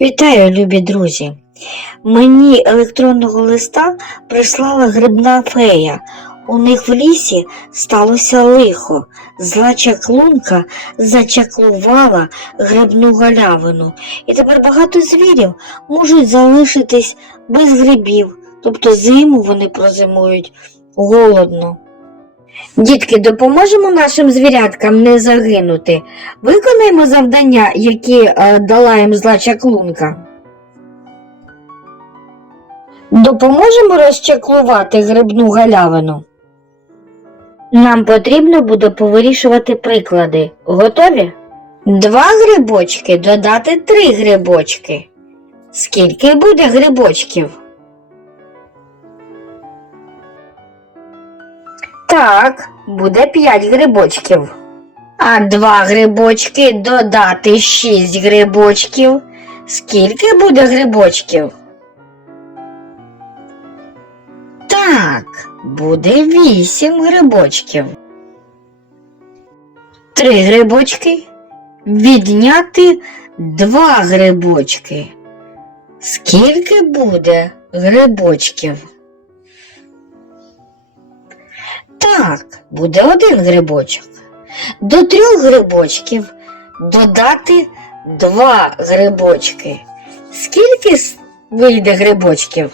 Вітаю, любі друзі! Мені електронного листа прислала грибна фея. У них в лісі сталося лихо. Зла чаклунка зачаклувала грибну галявину. І тепер багато звірів можуть залишитись без грибів, тобто зиму вони прозимують голодно. Дітки, допоможемо нашим звіряткам не загинути. Виконаємо завдання, які е, дала їм зла чаклунка. Допоможемо розчаклувати грибну галявину. Нам потрібно буде повирішувати приклади. Готові? Два грибочки додати три грибочки. Скільки буде грибочків? Так, буде 5 грибочків. А два грибочки додати 6 грибочків. Скільки буде грибочків? Так, буде 8 грибочків. Три грибочки. Відняти два грибочки. Скільки буде грибочків? Так, буде один грибочок. До трьох грибочків додати два грибочки. Скільки вийде грибочків?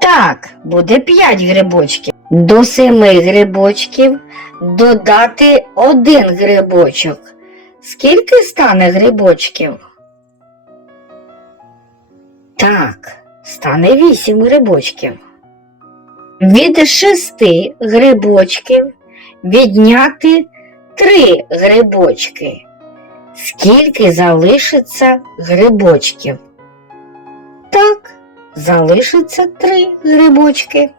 Так, буде п'ять грибочків. До семи грибочків додати один грибочок. Скільки стане грибочків? Так, стане вісім грибочків. Від шести грибочків відняти три грибочки. Скільки залишиться грибочків? Так, залишиться три грибочки.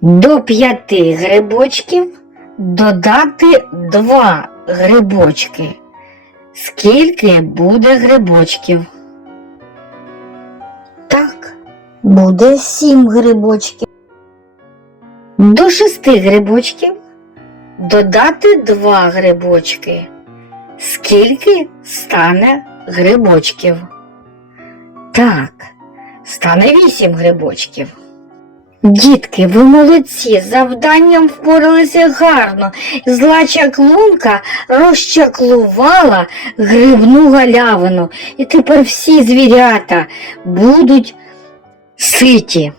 До п'яти грибочків додати два грибочки. Скільки буде грибочків? Так, буде сім грибочків. До шести грибочків додати два грибочки. Скільки стане грибочків? Так, стане вісім грибочків. Дітки, ви молодці, завданням впоралися гарно. Зла чаклунка розчаклувала грибну галявину. І тепер всі звірята будуть ситі.